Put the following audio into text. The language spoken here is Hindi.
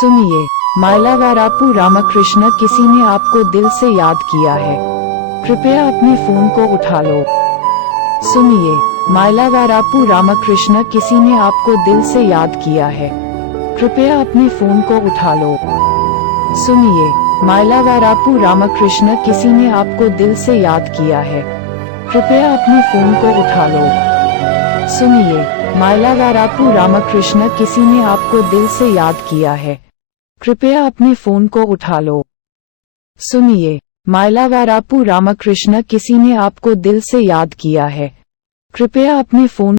सुनिए, माइलावारापू रामकृष्ण, किसी ने आपको दिल से याद किया है, कृपया अपने फोन को उठा लो। सुनिए, माइलावारापू रामकृष्ण, किसी ने आपको दिल से याद किया है, कृपया अपने फोन को उठा लो। सुनिए, माइलावारापू रामकृष्ण, किसी ने आपको दिल से याद किया है, कृपया अपने फोन को उठा लो। सुनिए, माइलावारापू रामकृष्ण, किसी ने आपको दिल से याद किया है, कृपया अपने फोन को उठा लो। सुनिए, माइलावारापू रामकृष्ण, किसी ने आपको दिल से याद किया है, कृपया अपने फोन